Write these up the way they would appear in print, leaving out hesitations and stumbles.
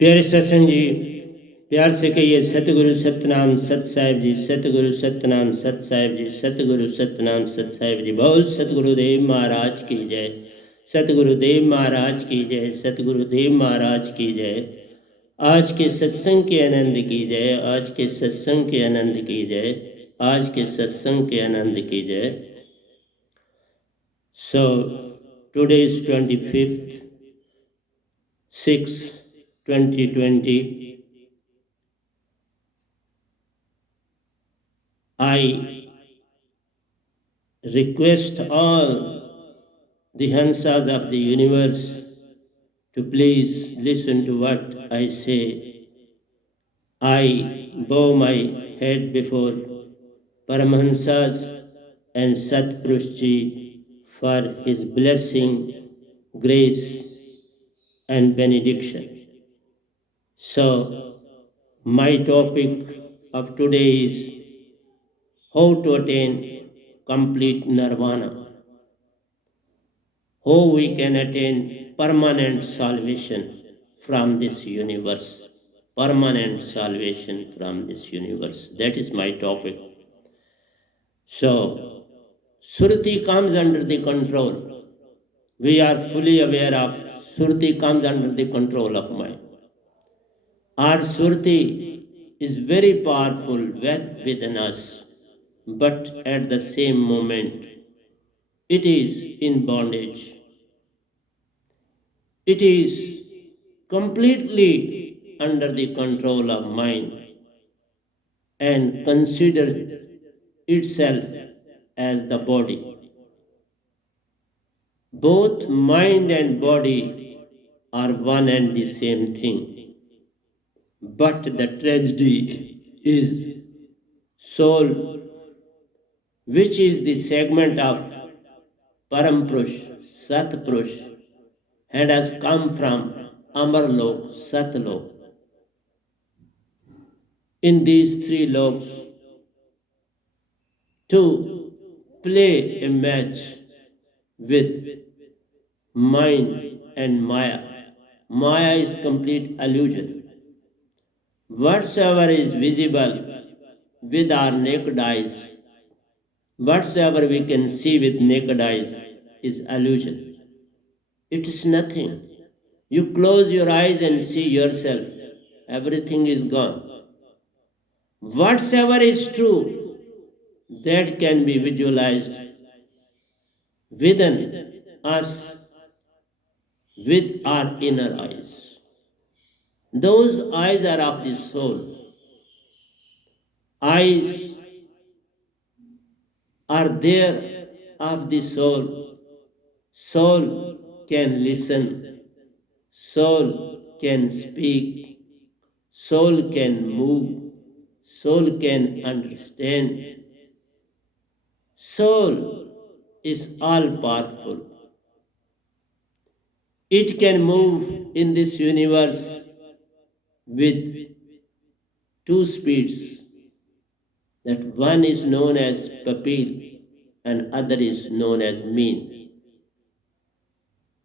प्यारे सत्संग जी, प्यार से कहिए सतगुरु सतनाम सत साहिब जी, सतगुरु सतनाम सत साहिब जी, सतगुरु सतनाम सत साहिब जी। बोल सतगुरुदेव महाराज की जय, सतगुरुदेव महाराज की जय, सतगुरुदेव महाराज की जय। आज के सत्संग के आनंद की जय, आज के सत्संग के आनंद की जय, आज के सत्संग के आनंद की जय। So today is 25th 6 2020. I request all the Hansas of the universe to please listen to what I say. I bow my head before Paramahansas and Satpurushji for his blessing, grace and benediction. So, my topic of today is how to attain complete Nirvana. How we can attain permanent salvation from this universe. Permanent salvation from this universe. That is my topic. So, Surti comes under the control. We are fully aware of Surti comes under the control of mind. Our Surti is very powerful within us, but at the same moment, it is in bondage. It is completely under the control of mind and consider itself as the body. Both mind and body are one and the same thing. But the tragedy is soul, which is the segment of Parampurush, Satpurush, and has come from Amarlok, Satlok. In these three loks, to play a match with mind and Maya. Maya is complete illusion. Whatsoever is visible with our naked eyes, whatsoever we can see with naked eyes is illusion. It is nothing. You close your eyes and see yourself, everything is gone. Whatsoever is true, that can be visualized within us with our inner eyes. Those eyes are of the soul. Eyes are there of the soul. Soul can listen. Soul can speak. Soul can move. Soul can understand. Soul is all powerful. It can move in this universe with two speeds. That one is known as papil and other is known as mean.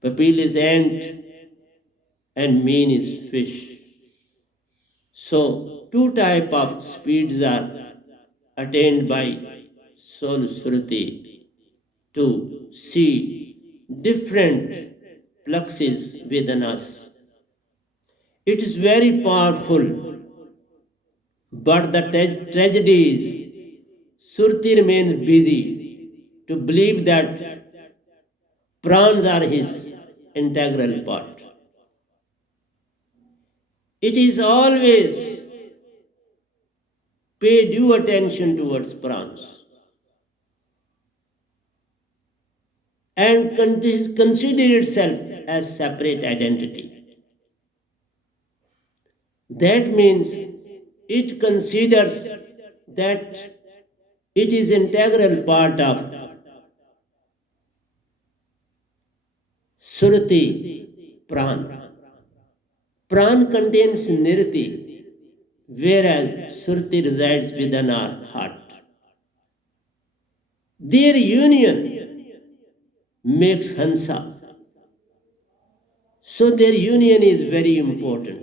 Papil is ant and mean is fish. So two type of speeds are attained by soul Shruti to see different fluxes within us. It is very powerful, but the tragedy is Surti remains busy to believe that prans are his integral part. It is always pay due attention towards prans and consider itself as separate identity. That means it considers that it is integral part of Surati Pran. Pran contains Nirti, whereas Surti resides within our heart. Their union makes Hansa. So their union is very important.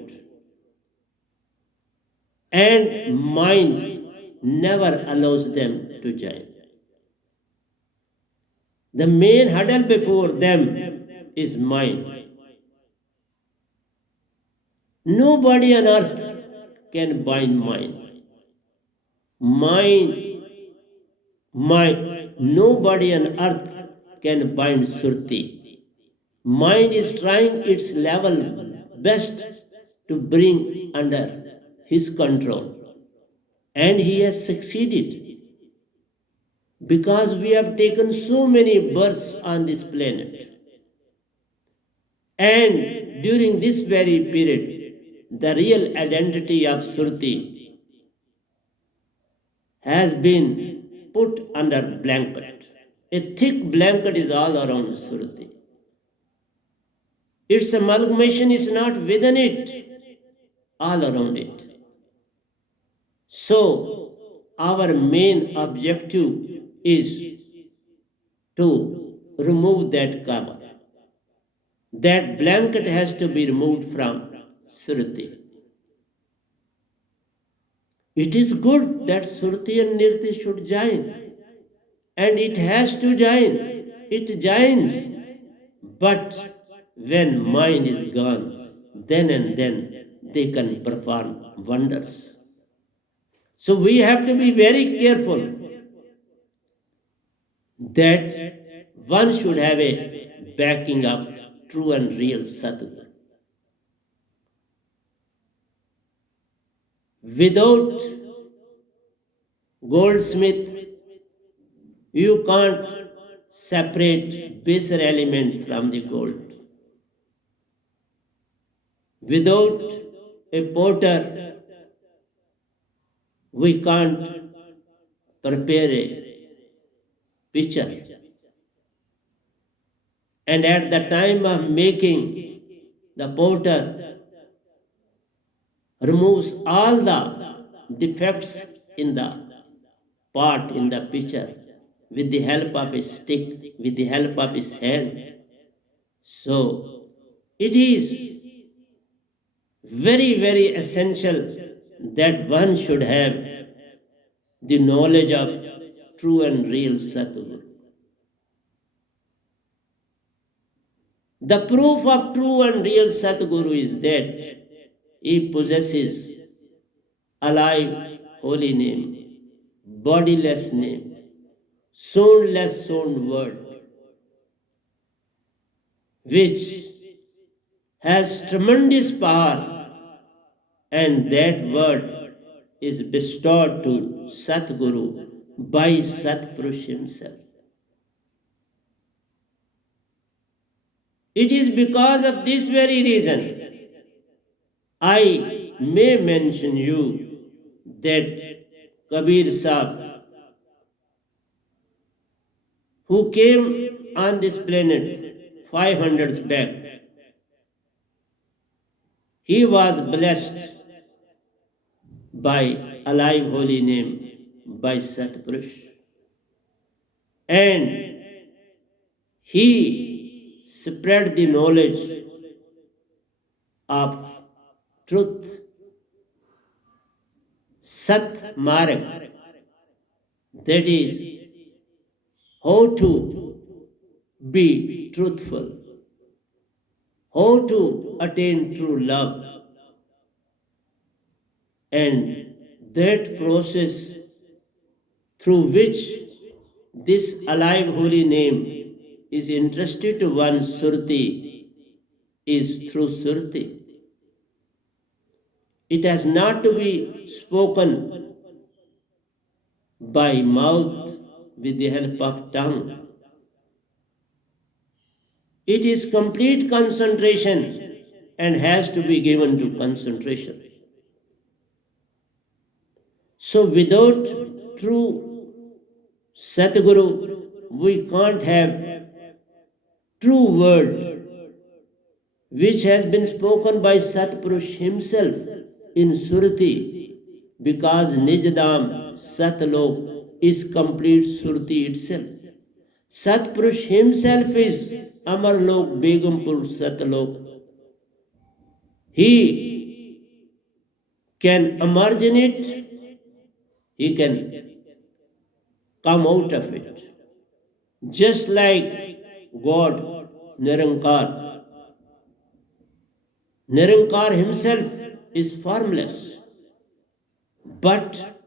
and mind never allows them to join. The main hurdle before them is mind. Nobody on earth can bind mind. Mind, nobody on earth can bind Surti. Mind is trying its level best to bring under his control. And he has succeeded because we have taken so many births on this planet. And during this very period, the real identity of Surti has been put under blanket. A thick blanket is all around Surti. Its amalgamation is not within it, all around it. So, our main objective is to remove that cover. That blanket has to be removed from Surti. It is good that Surti and Nirti should join, and it has to join. It joins. But when mind is gone, then and then they can perform wonders. So we have to be very careful that one should have a backing of true and real Sadguru. Without goldsmith, you can't separate baser element from the gold. Without a potter, we can't prepare a pitcher. And at the time of making, the potter removes all the defects in the pot, in the pitcher, with the help of a stick, with the help of his hand. So, it is very, very essential that one should have the knowledge of true and real Sadguru. The proof of true and real Sadguru is that he possesses alive holy name, bodiless name, soundless sound word, which has tremendous power, and that word is bestowed to Sadguru by Satpurush himself. It is because of this very reason I may mention you that Kabir Sahib, who came on this planet 500 back, he was blessed by alive holy name by Satpurush, and he spread the knowledge of truth, Sat Marg, that is, how to be truthful, how to attain true love, and that process through which this alive holy name is entrusted to one Surti is through Surti. It has not to be spoken by mouth with the help of tongue. It is complete concentration and has to be given to concentration. So without true Satguru, we can't have true word which has been spoken by Satpurush himself in Surti, because Nijdam Satlok is complete Surti itself. Satpurush himself is Amarlok Begumpur, Begumpur, Satlok. He can emerge in it, he can come out of it. Just like God, Nirankar. Nirankar himself is formless. But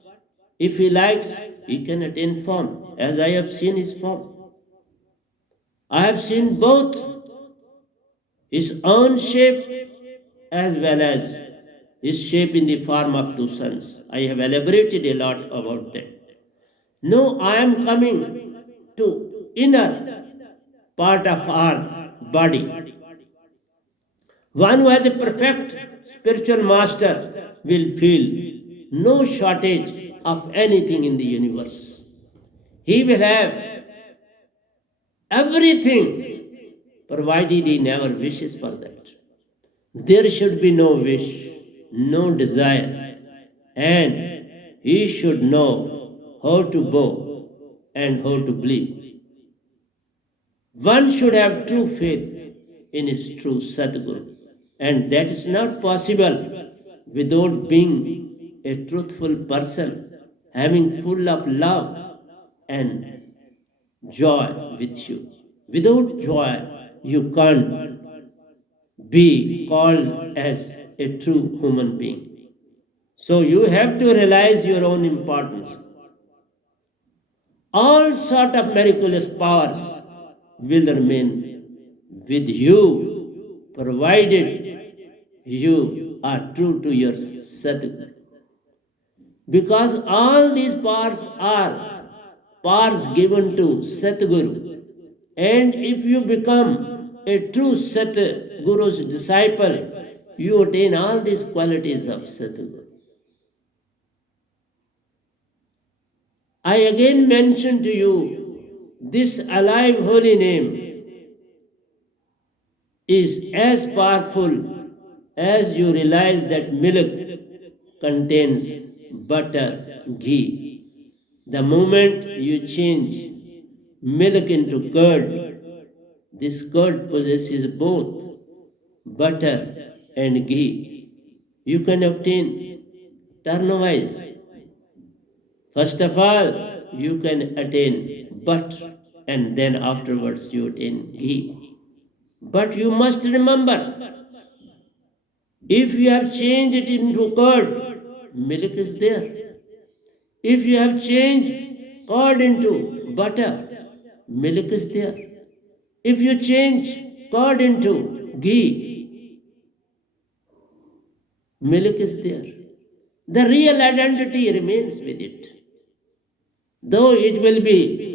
if he likes, he can attain form, as I have seen his form. I have seen both his own shape as well as his shape in the form of two suns. I have elaborated a lot about that. Now I am coming to inner part of our body. One who has a perfect spiritual master will feel no shortage of anything in the universe. He will have everything provided he never wishes for that. There should be no wish, no desire, and he should know how to bow and how to believe. One should have true faith in his true Sadguru, and that is not possible without being a truthful person, having full of love and joy with you. Without joy, you can't be called as a true human being. So you have to realize your own importance. All sort of miraculous powers will remain with you, provided you are true to your Sadguru. Because all these powers are powers given to Sadguru. And if you become a true Sadguru's disciple, you attain all these qualities of Sadguru. I again mention to you this alive holy name is as powerful as you realize that milk contains butter, ghee. The moment you change milk into curd, this curd possesses both butter and ghee. You can obtain turn-wise. First of all, you can attain butter, and then afterwards you attain ghee. But you must remember, if you have changed it into curd, milk is there. If you have changed curd into butter, milk is there. If you change curd into ghee, milk is there. The real identity remains with it. Though it will be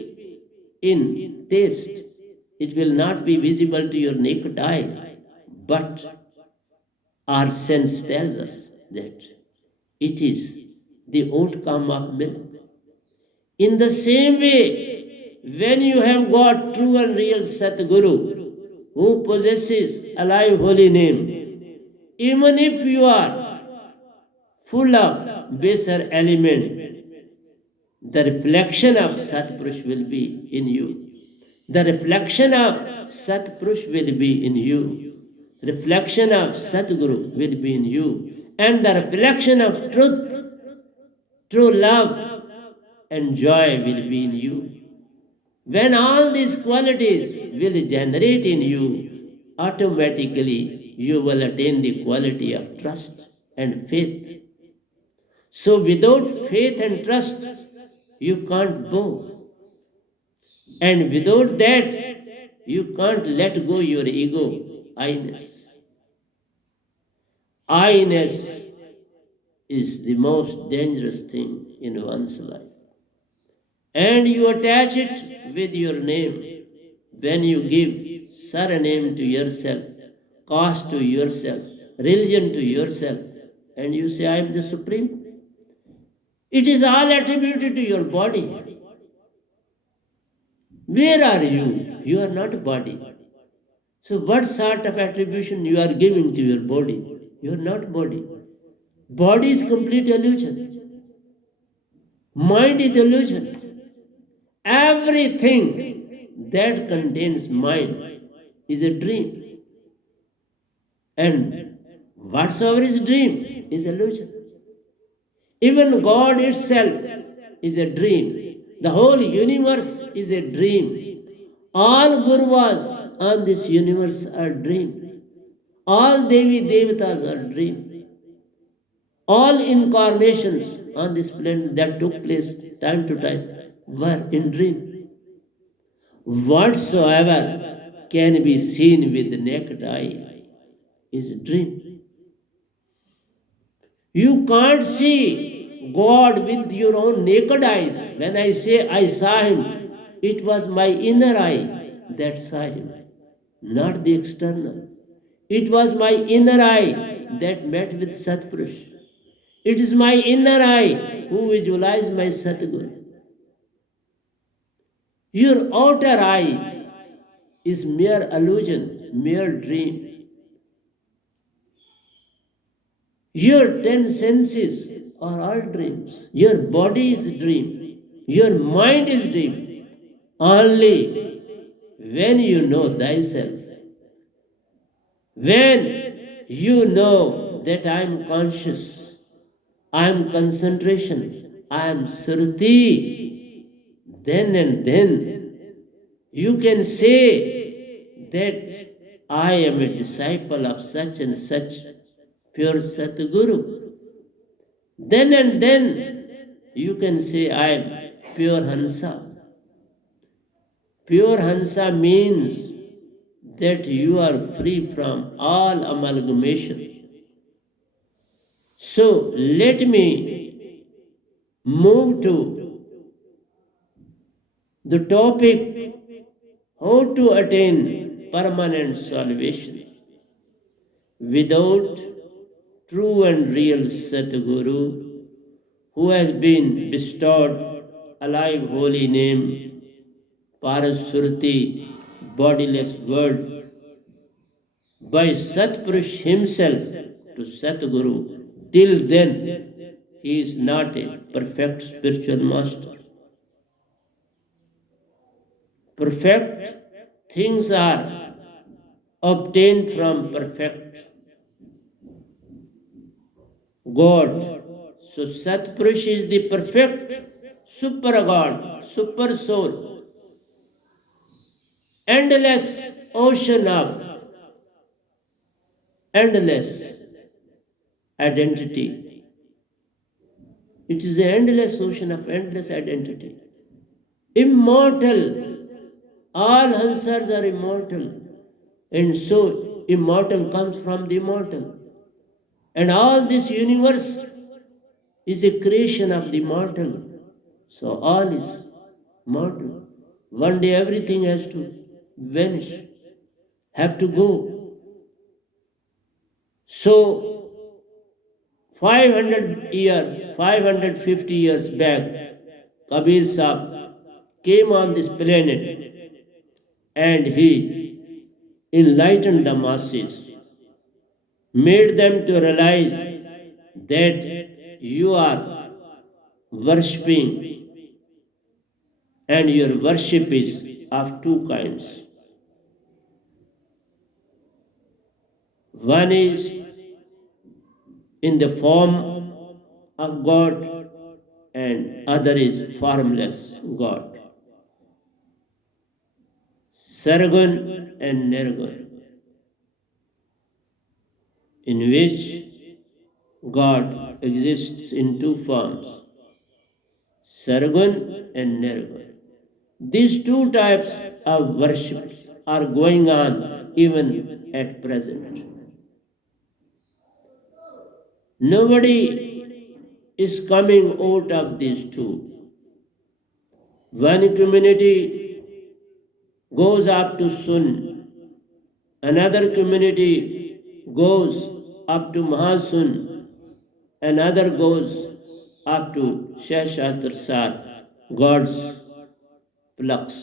in taste, it will not be visible to your naked eye, but our sense tells us that it is the outcome of milk. In the same way, when you have got true and real Satguru, who possesses alive holy name, even if you are full of baser element, the reflection of Satpurush will be in you. The reflection of Satpurush will be in you. Reflection of Satguru will be in you. And the reflection of truth, true love and joy will be in you. When all these qualities will generate in you, automatically you will attain the quality of trust and faith. So without faith and trust, you can't go. And without that, you can't let go your ego, I-ness. I-ness is the most dangerous thing in one's life. And you attach it with your name. When you give surname to yourself, caste to yourself, religion to yourself, and you say, I am the Supreme. It is all attributed to your body. Where are you? You are not a body. So what sort of attribution you are giving to your body? You are not body. Body is complete illusion. Mind is illusion. Everything that contains mind is a dream. And whatsoever is dream is illusion. Even God itself is a dream. The whole universe is a dream. All Guruvas on this universe are dream. All Devi Devatas are dream. All incarnations on this planet that took place time to time were in dream. Whatsoever can be seen with the naked eye is dream. You can't see God with your own naked eyes. When I say I saw him, it was my inner eye that saw him, not the external. It was my inner eye that met with Satpurush. It is my inner eye who visualized my Satguru. Your outer eye is mere illusion, mere dream. Your 10 senses are all dreams. Your body is dream. Your mind is dream. Only when you know thyself, when you know that I am conscious, I am concentration, I am Sruti, then and then you can say that I am a disciple of such and such pure Satguru. Then and then you can say I am pure Hansa. Pure Hansa means that you are free from all amalgamation. So let me move to the topic how to attain permanent salvation without true and real Satguru who has been bestowed alive holy name Parasuruti bodiless word by Satpurush himself to Satguru. Till then, he is not a perfect spiritual master. Perfect things are obtained from perfect God. So Satpurush is the perfect super God, super soul, endless ocean of endless identity. It is an endless ocean of endless identity. Immortal. All Hansas are immortal. And so immortal comes from the immortal. And all this universe is a creation of the mortal. So all is mortal. One day everything has to vanish, have to go. So 500 years, 550 years back, Kabir Sahib came on this planet and he enlightened the masses, made them to realize that you are worshipping and your worship is of two kinds. One is in the form of God and other is formless God. Sargun and Nirgun, in which God exists in two forms, Sargun and Nirgun. These two types of worships are going on even at present. Nobody is coming out of these two. One community goes up to Sun, another community goes up to Mahasun, another goes up to Shashastra Sar, God's flux.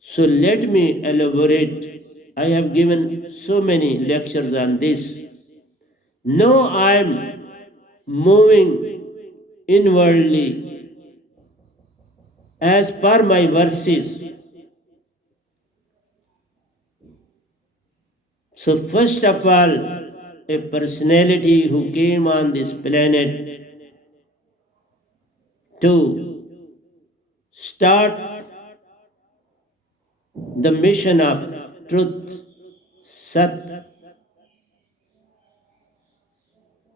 So let me elaborate. I have given so many lectures on this. Now I am moving inwardly as per my verses. So first of all, a personality who came on this planet to start the mission of truth, Sat.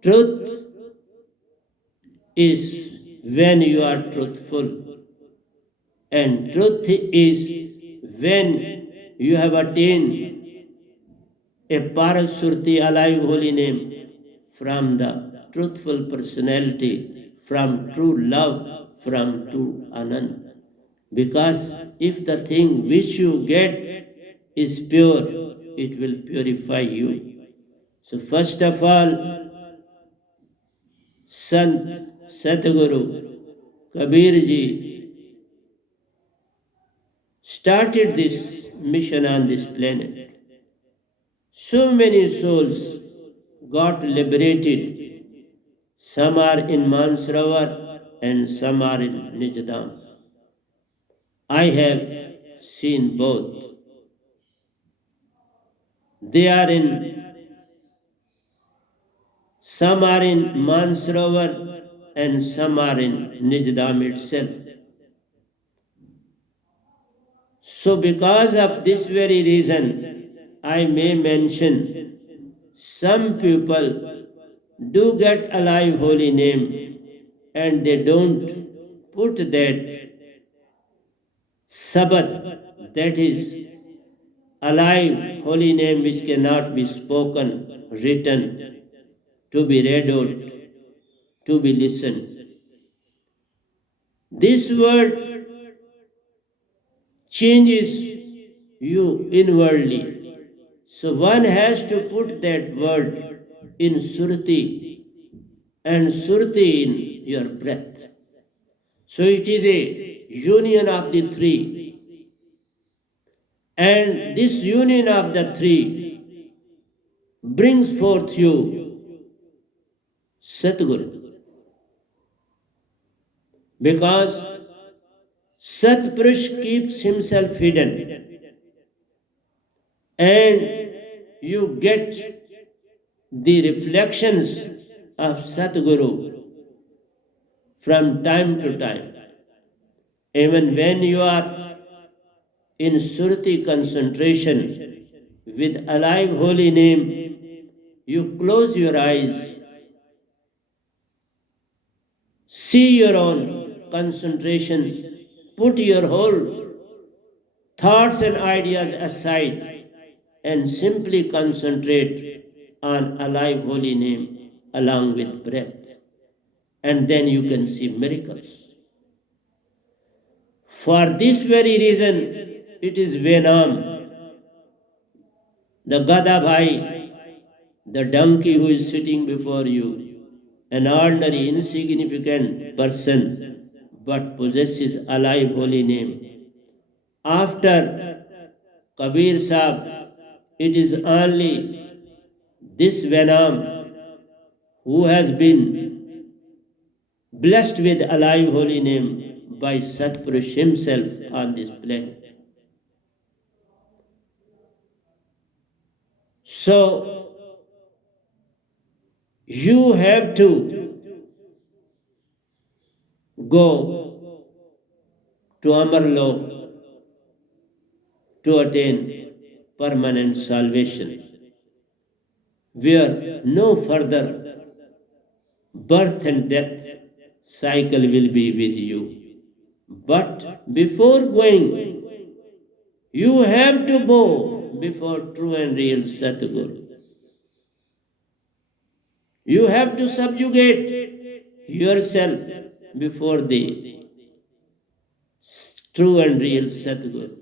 Truth is when you are truthful, and truth is when you have attained a Parasurti alive holy name from the truthful personality, from true love, from true Anand. Because if the thing which you get is pure, it will purify you. So first of all, Sant, Satguru, Kabir ji started this mission on this planet. So many souls got liberated. Some are in Mansravar and some are in Nijdam. I have seen both. They are in, some are in Mansravar and some are in Nijdam itself. So because of this very reason, I may mention some people do get alive holy name and they don't put that Sabbath, that is alive holy name which cannot be spoken, written, to be read out, to be listened. This word changes you inwardly. So one has to put that word in Surti and Surti in your breath. So it is a union of the three. And this union of the three brings forth you Satguru. Because Satpurush keeps himself hidden and you get the reflections of Satguru from time to time. Even when you are in Surti concentration with alive holy name, you close your eyes, see your own concentration, put your whole thoughts and ideas aside and simply concentrate on alive holy name along with breath. And then you can see miracles. For this very reason, it is Venam, the Gada Bhai, the donkey who is sitting before you, an ordinary, insignificant person, but possesses alive holy name. After Kabir Sahib, it is only this Venam who has been blessed with alive holy name by Satpurush himself on this planet. So you have to go to Amarlok to attain permanent salvation, where no further birth and death cycle will be with you. But before going, you have to bow before true and real Satguru. You have to subjugate yourself before the true and real Satguru.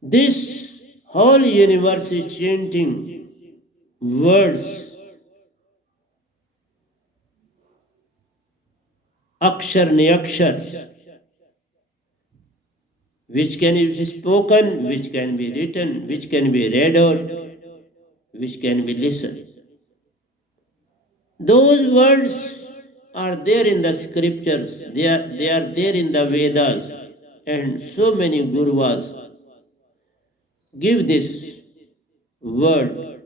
This whole universe is chanting words, akshar niyakshar, which can be spoken, which can be written, which can be read out, which can be listened. Those words are there in the scriptures, they are there in the Vedas, and so many gurus give this word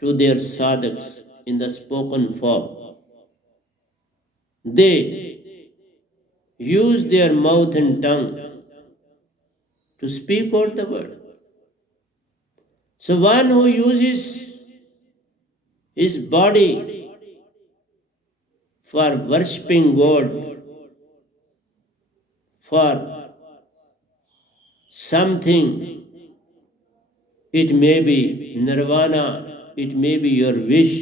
to their sadhaks in the spoken form. They use their mouth and tongue to speak out the word. So one who uses his body for worshipping God, for something, it may be nirvana, it may be your wish,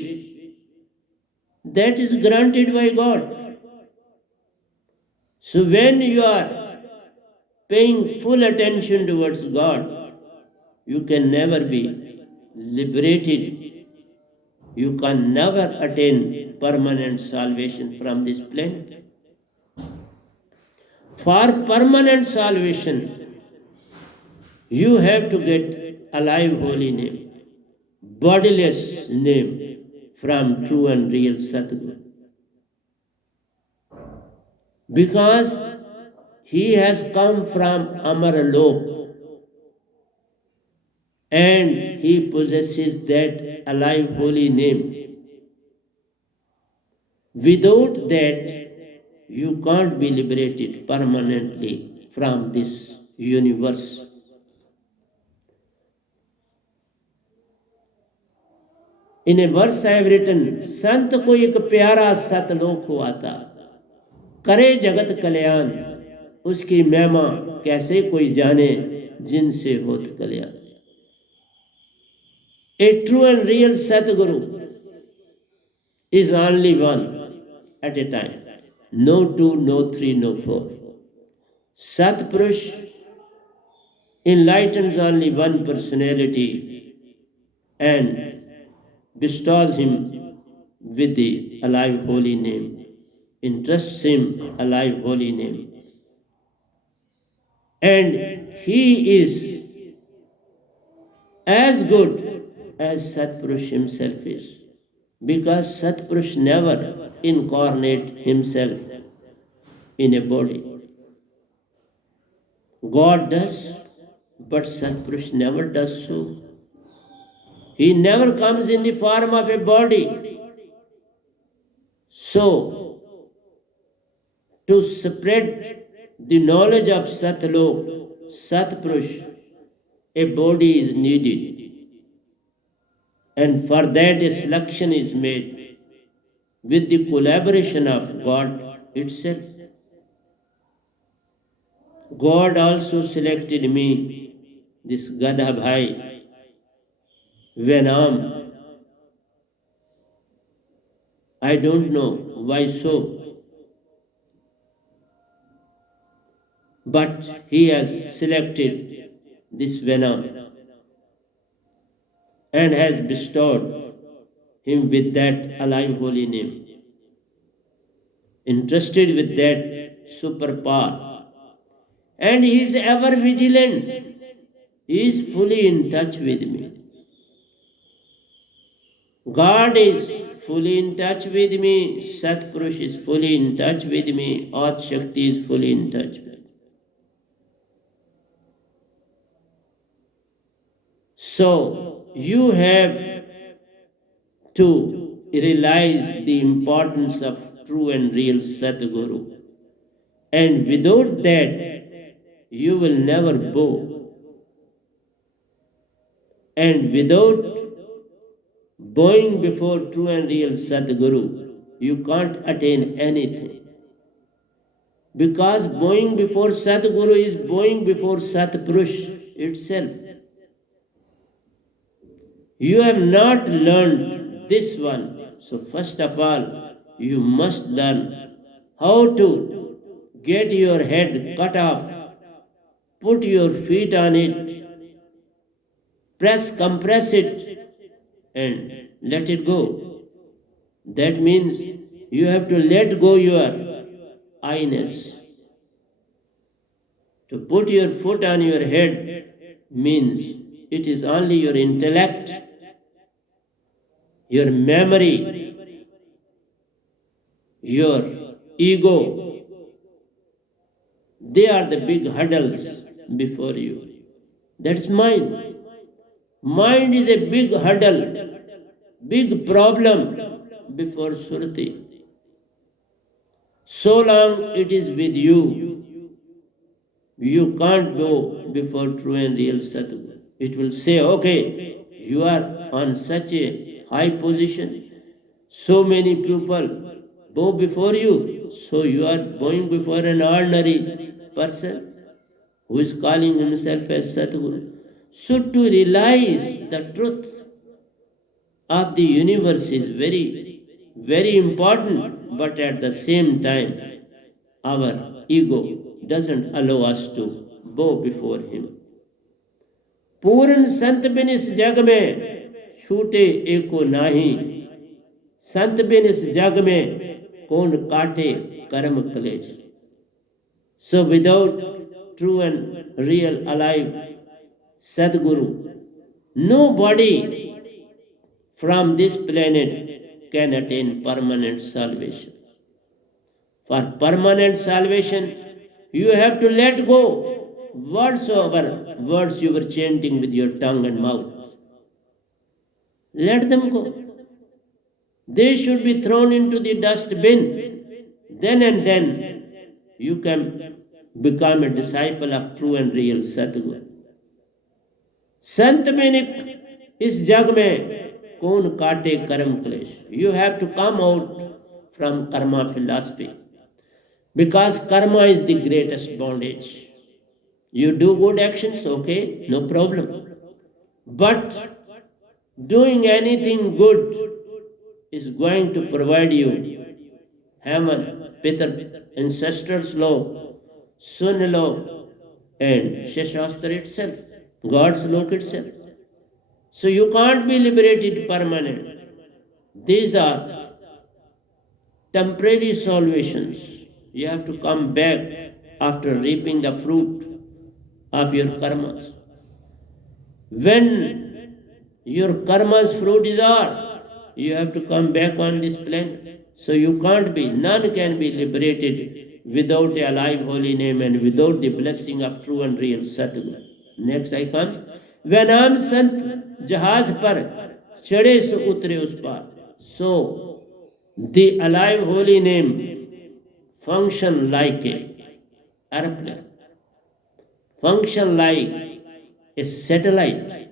that is granted by God. So when you are paying full attention towards God, you can never be liberated. You can never attain permanent salvation from this planet. For permanent salvation, you have to get alive holy name, bodiless name from true and real Satguru. Because he has come from Amaralok and he possesses that alive holy name. Without that, you can't be liberated permanently from this universe. In a verse I have written, संत को एक प्यारा सतलोक हुआ था, करे जगत कल्याण, उसकी महिमा कैसे कोई जाने, जिनसे होत कल्याण. A true and real Satguru is only one at a time. No two, no three, no four. Satpurush enlightens only one personality and bestows him with the alive holy name, entrusts him alive holy name. And he is as good as Satpurush himself is. Because Satpurush never incarnate himself in a body. God does, but Satpurush never does so. He never comes in the form of a body. So, to spread the knowledge of Satlok, Satpurush, a body is needed. And for that a selection is made with the collaboration of God itself. God also selected me, this Gadha Bhai, Venam. I don't know why so, but he has selected this Venam and has bestowed him with that alive holy name, entrusted with that superpower. And he is ever vigilant. He is fully in touch with me. God is fully in touch with me. Satpurush is fully in touch with me. Ad Shakti is fully in touch with me. So, you have to realize the importance of true and real Satguru. And without that, you will never bow. And without bowing before true and real Sadguru, you can't attain anything. Because bowing before Sadguru is bowing before Satpurush itself. You have not learned this one. So first of all, you must learn how to get your head cut off, put your feet on it, compress it, and let it go. That means you have to let go your I-ness. To put your foot on your head means it is only your intellect, your memory, your ego. They are the big hurdles before you. That's mind. Mind is a big hurdle, big problem before Surati. So long it is with you, you can't go before true and real Sadguru. It will say, okay, you are on such a high position, so many people bow before you, so you are bowing before an ordinary person who is calling himself as Sadguru. So to realize the truth of the universe is very, very important, but at the same time, our ego doesn't allow us to bow before him. पूर्ण संत बिन इस जग में छूटे एको नाही, संत बिन इस जग में कौन काटे कर्म क्लेश. So without true and real alive Sadguru, nobody from this planet can attain permanent salvation. For permanent salvation, you have to let go whatsoever words you were chanting with your tongue and mouth. Let them go. They should be thrown into the dustbin. Then and then you can become a disciple of true and real Sadguru. संत में इस जग में कौन काटे कर्म क्लेश. You have to come out from karma philosophy, because karma is the greatest bondage. You do good actions, okay, no problem. But doing anything good is going to provide you heaven, Pitar, ancestors' law, Sun law, and Shastra itself, God's law itself. So you can't be liberated permanent. These are temporary solutions. You have to come back after reaping the fruit of your karmas. When your karma's fruit is all, you have to come back on this planet. So you can't be, none can be liberated without a alive holy name and without the blessing of true and real Satguru. Next I comes, when am Sant jahaz par chade so utre us par. So the alive holy name function like a airplane, function like a satellite,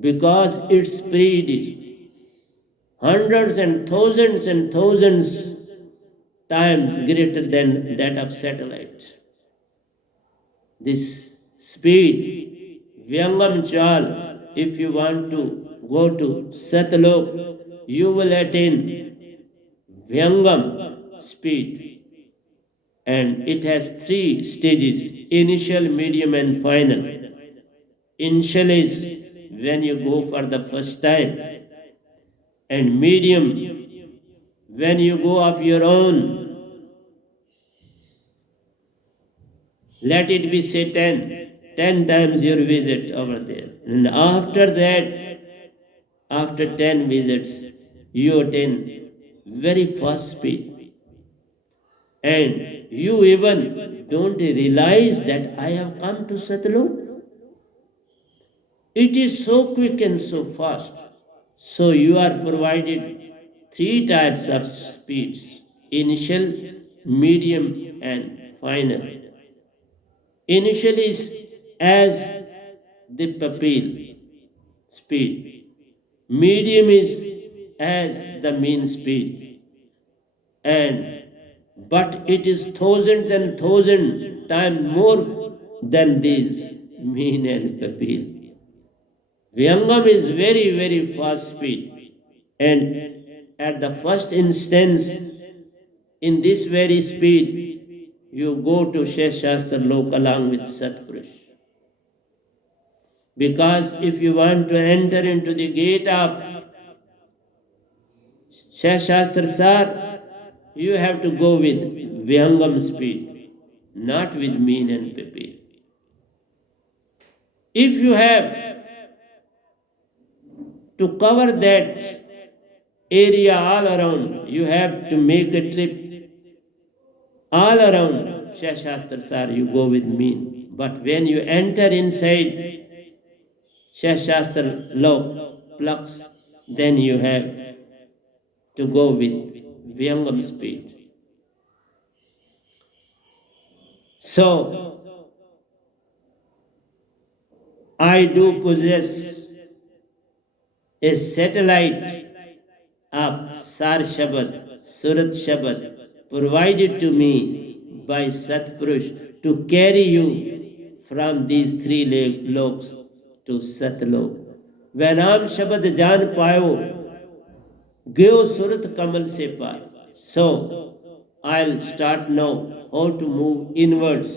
because its speed is hundreds and thousands times greater than that of satellites. This speed, Vyangam Chal, if you want to go to Satlok, you will attain Vyangam speed. And it has 3 stages, initial, medium and final. Initial is when you go for the first time, and medium when you go of your own. Let it be say 10 times your visit over there. And after that, after 10 visits, you attain very fast speed. And you even don't realize that I have come to Satlok. It is so quick and so fast. So you are provided 3 types of speeds, initial, medium and final. Initial is as the pupil speed. Medium is as the mean speed. But it is thousands and thousand times more than these mean and pupil. Vyangam is very, very fast speed. And at the first instance, in this very speed, you go to Shastra Lok along with Satpurush. Because if you want to enter into the gate of Shastra Sar, you have to go with Vyangam speed, not with mean and pupil. If you have to cover that area all around, you have to make a trip all around Shastra Sar, you go with mean. But when you enter inside Shastra Plux, then you have to go with Vyangam speed. So, I do possess a satellite of Sar Shabad, Surat Shabad, provided to me by Satpurush to carry you from these three loks to Satlok. वह नाम शब्द जान पायो गयो सुरत कमल से पार. So I'll start now how to move inwards.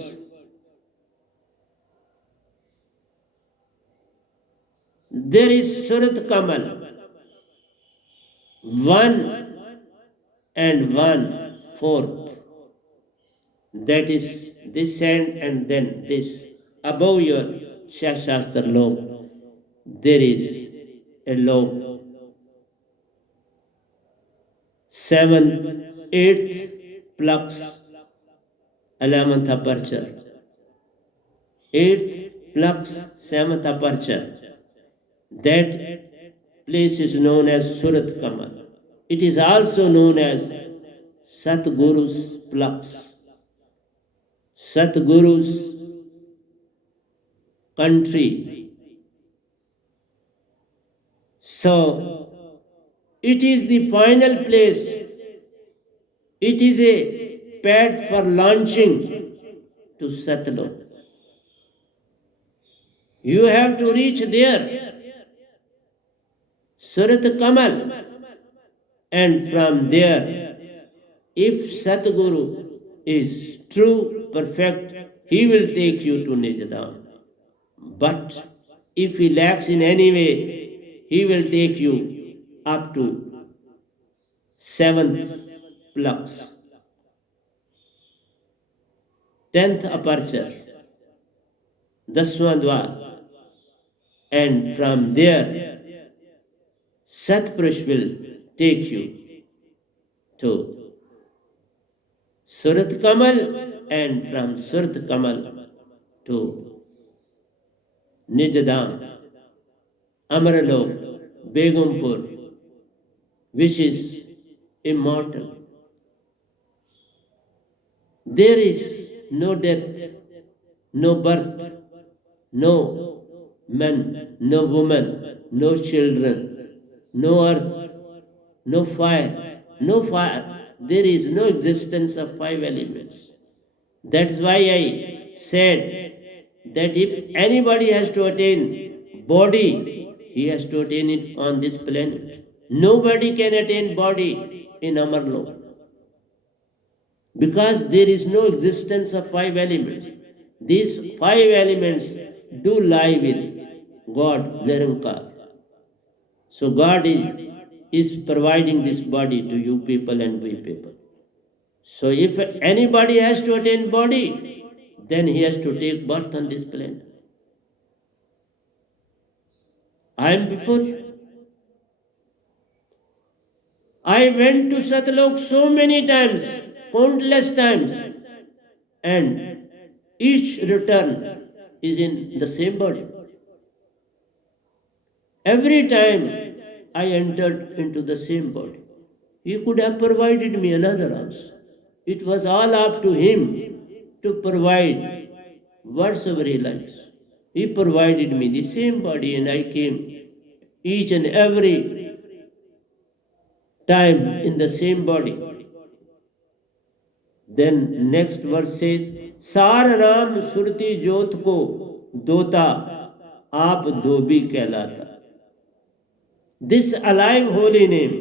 There is Surat Kamal, 1/4. That is this end and then this. Above your Shastra log, there is a log. 7th, 8th Plux, 11th aperture. 8th Plux, 7th aperture. That place is known as Surat Kamal. It is also known as Satguru's Plux. Satguru's country. So, it is the final place. It is a pad for launching to Satlok. You have to reach there, Surat Kamal, and from there, if Satguru is true, perfect, he will take you to Nijdam. But if he lacks in any way, he will take you up to 7th Plux, 10th aperture, 10वां द्वार, and from there Satpurush will take you to Surat Kamal, and from Surat Kamal to Nijdam, Amaralok, Begumpur, which is immortal. There is no death, no birth, no man, no woman, no children, no earth, no fire, no fire. There is no existence of 5 elements. That's why I said that if anybody has to attain body, he has to attain it on this planet. Nobody can attain body in Amarlok, because there is no existence of 5 elements. These 5 elements do lie with God, Nirankar. So God is providing this body to you people and we people. So if anybody has to attain body, then he has to take birth on this planet. I am before you. I went to Satlok so many times, countless times, and each return is in the same body. Every time I entered into the same body. He could have provided me another also. It was all up to him to provide whatsoever he likes. He provided me the same body, and I came each and every time in the same body. Then next verse says, सार नाम सुरती ज्योत को दोता आप धोबी कहलाता. This alive holy name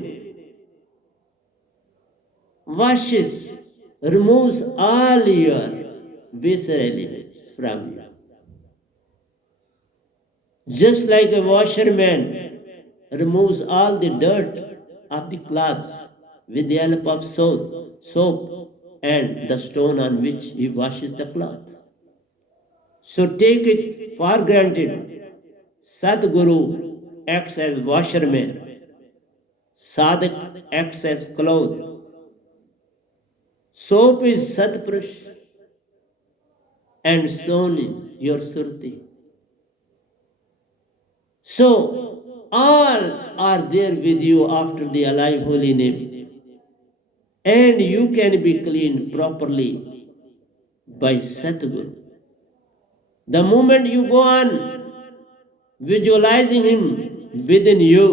washes, removes all your baser elements from you. Just like a washerman removes all the dirt of the clothes with the help of soap and the stone on which he washes the cloth. So take it for granted, Sadguru acts as washerman, Sadak acts as cloth, soap is Satpurush, and stone your Surti. So, all are there with you after the alive holy name. And you can be cleaned properly by Satguru. The moment you go on visualizing him within you,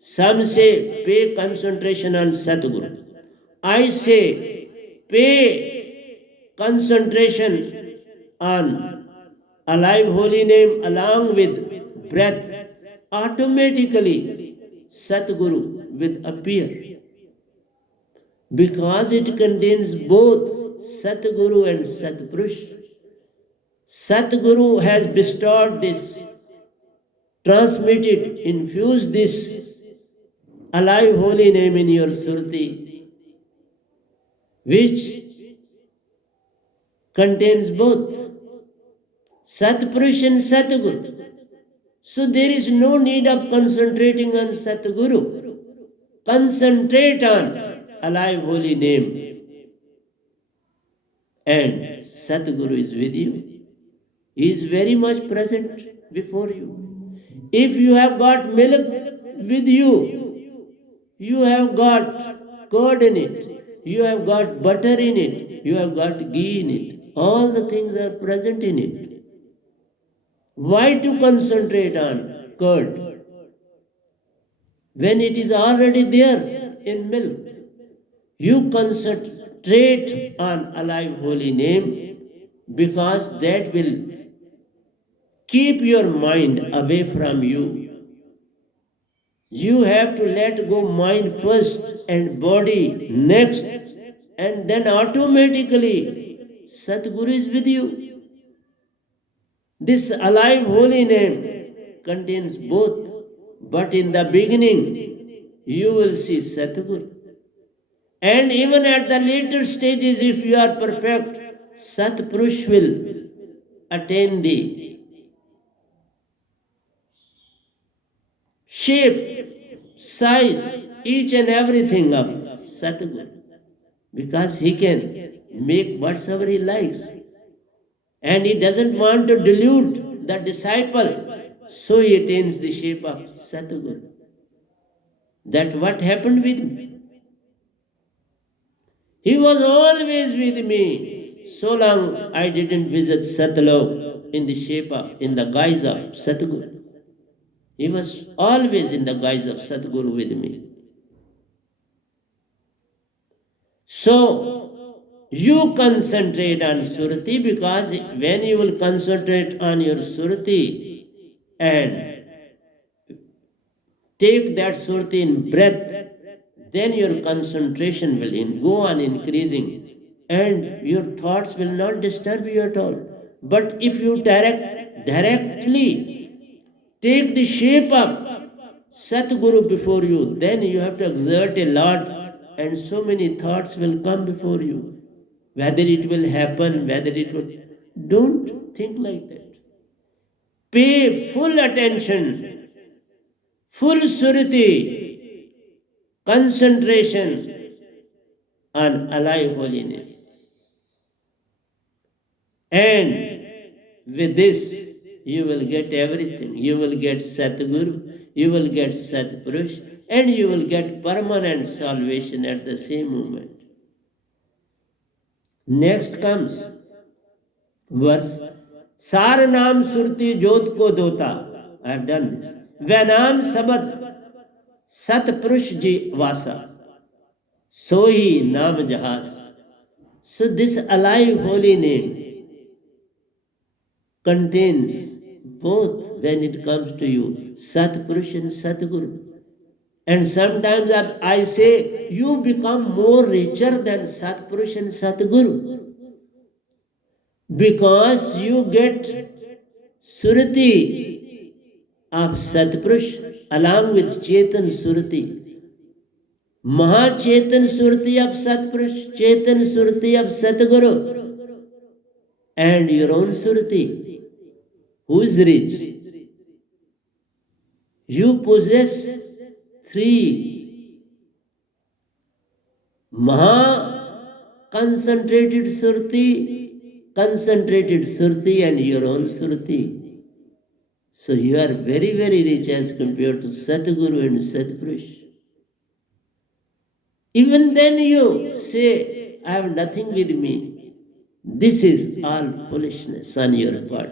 some say pay concentration on Satguru. I say pay concentration on alive holy name along with breath. Automatically Satguru will appear because it contains both Satguru and Satpurush. Satguru has bestowed this, transmitted, infused this alive holy name in your Surti, which contains both Satpurush and Satguru. So there is no need of concentrating on Satguru. Concentrate on alive holy name, and Satguru is with you. He is very much present before you. If you have got milk with you, you have got curd in it, you have got butter in it, you have got ghee in it. All the things are present in it. Why to concentrate on curd when it is already there in milk? You concentrate on alive holy name because that will keep your mind away from you. You have to let go mind first and body next, and then automatically Satguru is with you. This alive holy name contains both, but in the beginning you will see Satguru. And even at the later stages, if you are perfect, Satpurush will attain the shape, size, each and everything of Satguru, because he can make whatsoever he likes. And he doesn't want to delude the disciple, so he attains the shape of Satguru. That's what happened with me. He was always with me, so long I didn't visit Satlok in the shape of, in the guise of Satguru. He was always in the guise of Satguru with me. So, you concentrate on Surti, because when you will concentrate on your Surti and take that Surti in breath, then your concentration will go on increasing and your thoughts will not disturb you at all. But if you directly take the shape of Satguru before you, then you have to exert a lot, and so many thoughts will come before you. Whether it will happen, whether it will. Don't think like that. Pay full attention, full surati, concentration on alive holy name. And with this, you will get everything. You will get Satguru, you will get Satpurush, and you will get permanent salvation at the same moment. Next comes verse Sar Naam Surti Jot Ko Dota. I have done this. Vanam Sabad Satpurush Ji Vasa. Sohi Naam Jahaz. So this alive holy name contains both when it comes to you, Satpurush and Satguru. And sometimes I say you become more richer than Satpurush and Satguru, because you get Surati of Satpurush along with Chetan Surati. Maha Chetan Surati of Satpurush, Chetan Surati of Satguru, and your own Surati. Who is rich? You possess three Maha concentrated Surti concentrated Surti and your own Surti. So you are very, very rich as compared to Satguru and Satpurush. Even then you say, I have nothing with me. This is all foolishness on your part.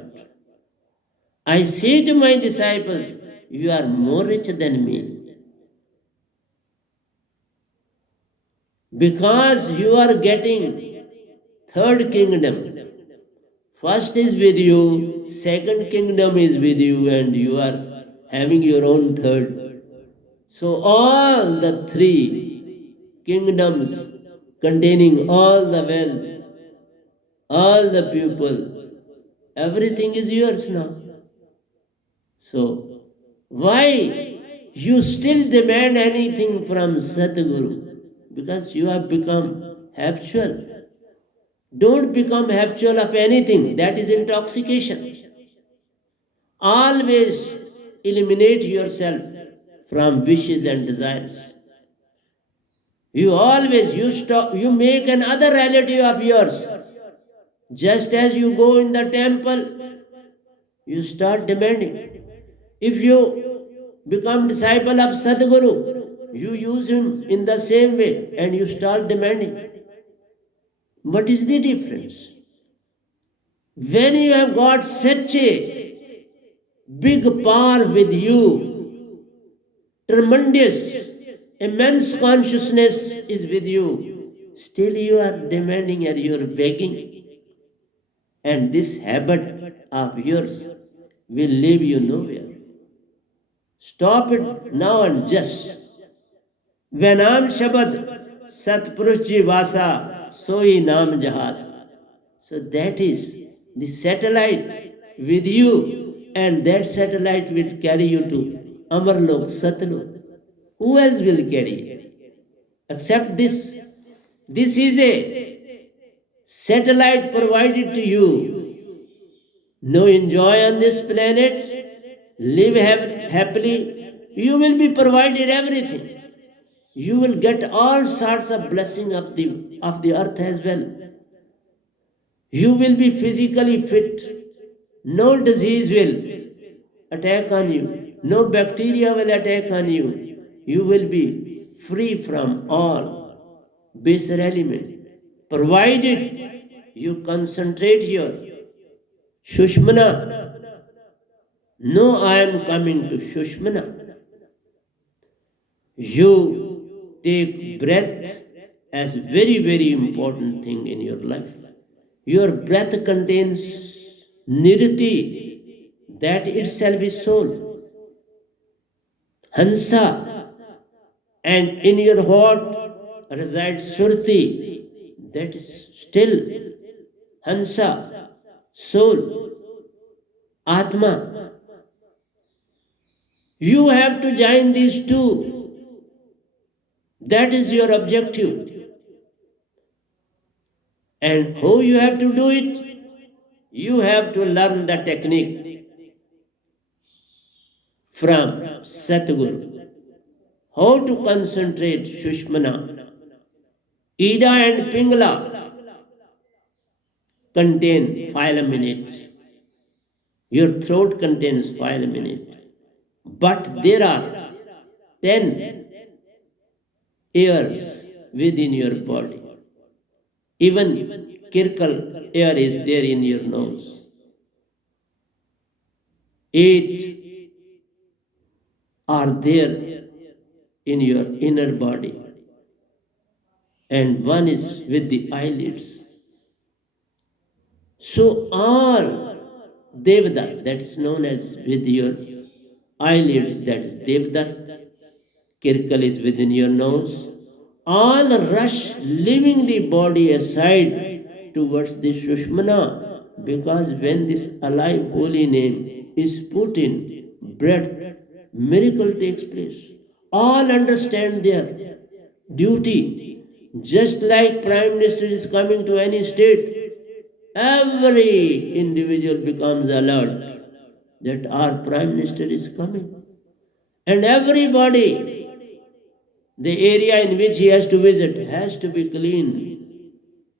I say to my disciples, you are more rich than me. Because you are getting third kingdom. First is with you, second kingdom is with you, and you are having your own third. So all the three kingdoms containing all the wealth, all the people, everything is yours now. So why you still demand anything from Satguru? Because you have become habitual. Don't become habitual of anything. That is intoxication. Always eliminate yourself from wishes and desires. You make another relative of yours. Just as you go in the temple, you start demanding. If you become disciple of Sadguru, you use him in the same way and you start demanding. What is the difference? When you have got such a big power with you, tremendous, immense consciousness is with you, still you are demanding and you are begging. And this habit of yours will leave you nowhere. Stop it now and just. Venam Shabad Satpurush Ji Vasa Soi Nam Jahaz. So that is the satellite with you, and that satellite will carry you to Amarlok, Satlok. Who else will carry you? Except this. This is a satellite provided to you. No enjoy on this planet, live happily, you will be provided everything. You will get all sorts of blessing of the earth as well. You will be physically fit. No disease will attack on you. No bacteria will attack on you. You will be free from all baser element, provided you concentrate your Shushmana. No, I am coming to Shushmana. You take breath as very, very important thing in your life. Your breath contains Niriti, that itself is soul. Hansa, and in your heart resides Surti, that is still Hansa, soul, Atma. You have to join these two. That is your objective. And how you have to do it? You have to learn the technique from Satguru. How to concentrate Shushmana. Ida and Pingala contain phylum in it. Your throat contains phylum in it. But there are 10 airs within your body. Even Kirkal air is there in your nose. 8 are there in your inner body. And 1 is with the eyelids. So all Devdat, that is known as with your eyelids, that is Devdat, Kirkal is within your nose. All rush, leaving the body aside towards the Shushmana, because when this alive holy name is put in breath, miracle takes place. All understand their duty. Just like Prime Minister is coming to any state, every individual becomes alert that our Prime Minister is coming. And everybody, the area in which he has to visit has to be clean,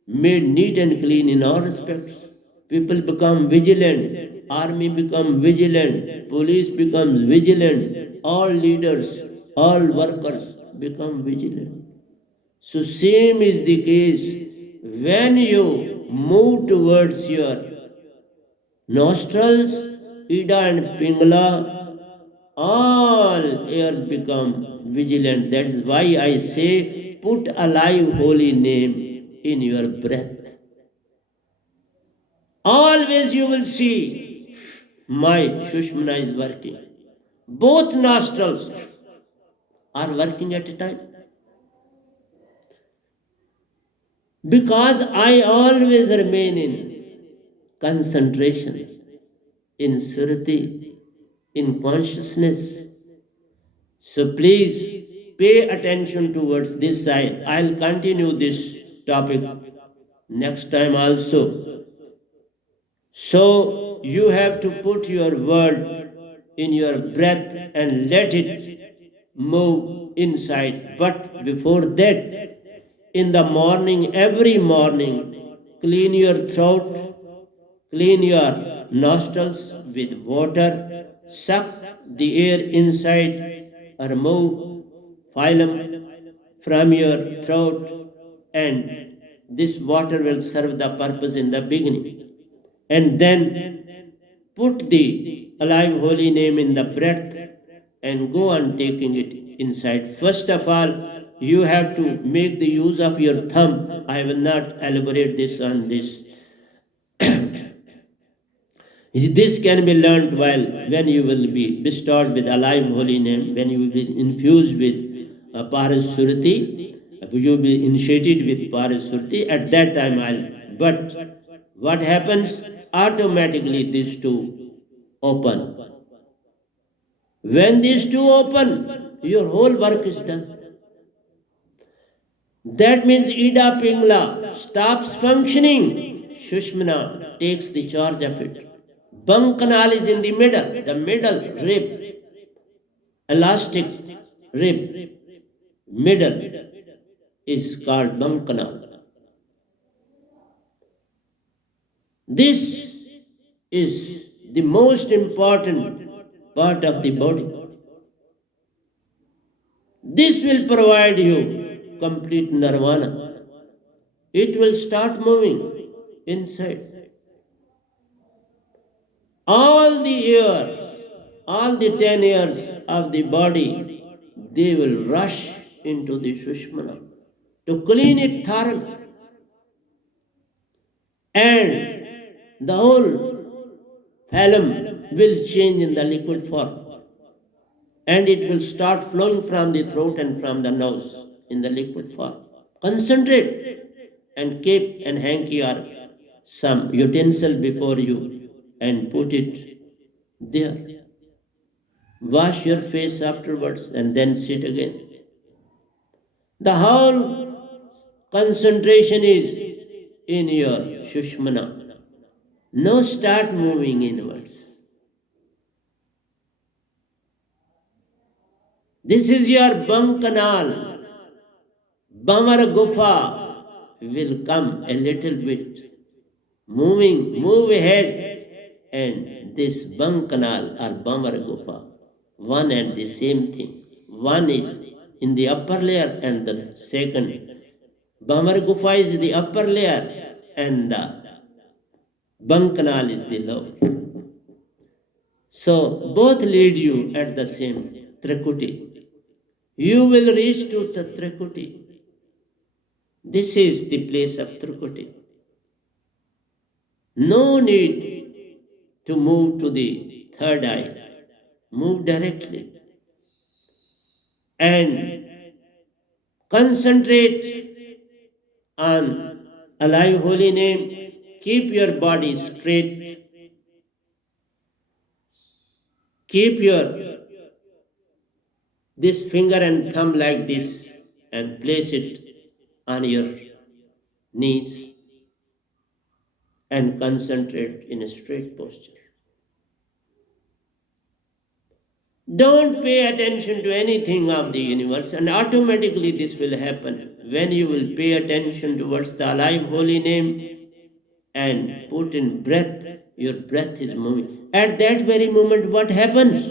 made neat and clean in all respects. People become vigilant, army become vigilant, police becomes vigilant, all leaders, all workers become vigilant. So same is the case when you move towards your nostrils, Ida and Pingala, all ears become vigilant. That is why I say put alive holy name in your breath. Always you will see my Shushmana is working. Both nostrils are working at a time. Because I always remain in concentration, in surati, in consciousness. So please pay attention towards this side. I'll continue this topic next time also. So you have to put your word in your breath and let it move inside. But before that, in the morning, every morning, clean your throat, clean your nostrils with water, suck the air inside, remove phylum from your throat, and this water will serve the purpose in the beginning. And then put the alive holy name in the breath and go on taking it inside. First of all, you have to make the use of your thumb. I will not elaborate this on this. This can be learnt while when you will be bestowed with alive holy name, when you will be infused with Parasurti, you will be initiated with Parasurti. At that time, but what happens? Automatically, these two open. When these two open, your whole work is done. That means Ida Pingla stops functioning. Shushmana takes the charge of it. Bung canal is in the middle rib, elastic rib, middle is called bung canal. This is the most important part of the body. This will provide you complete nirvana. It will start moving inside. All the years, all the 10 years of the body, they will rush into the Sushmana to clean it thoroughly. And the whole phlegm will change in the liquid form. And it will start flowing from the throat and from the nose in the liquid form. Concentrate and keep and hanky or some utensil before you and put it there. Wash your face afterwards and then sit again. The whole concentration is in your Shushmana. Now start moving inwards. This is your bum canal. Bamar Gufa will come a little bit. Move ahead. And this bum canal or Bamar Gufa, one and the same thing. One is in the upper layer and the second. Bamar Gufa is the upper layer and the bum canal is the lower. So both lead you at the same Trikuti. You will reach to the Trikuti. This is the place of Trikuti. No need to move to the third eye. Move directly. And concentrate on alive holy name. Keep your body straight. Keep your this finger and thumb like this and place it on your knees and concentrate in a straight posture. Don't pay attention to anything of the universe, and automatically this will happen. When you will pay attention towards the alive holy name, and put in breath, your breath is moving. At that very moment, what happens?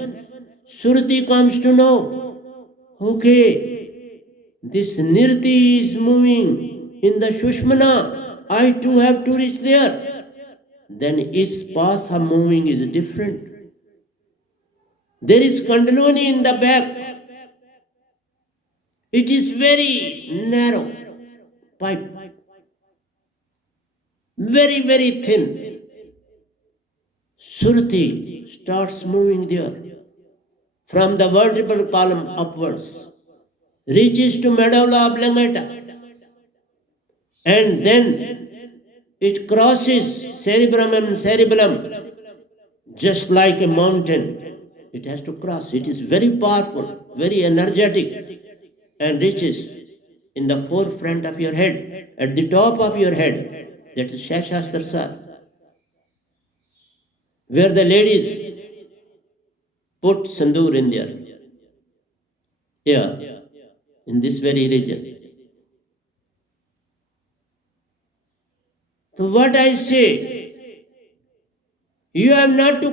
Surti comes to know, okay, this Nirti is moving in the Shushmana. I too have to reach there. Then its path of moving is different. There is Kandaloni in the back. It is very narrow pipe, very, very thin. Surti starts moving there from the vertebral column upwards, reaches to medulla oblongata, and then it crosses cerebrum and cerebellum just like a mountain. It has to cross. It is very powerful, very energetic, and reaches in the forefront of your head, at the top of your head. That is Shashastra, where the ladies put sandoor in there. Yeah, in this very region. So what I say, you have not to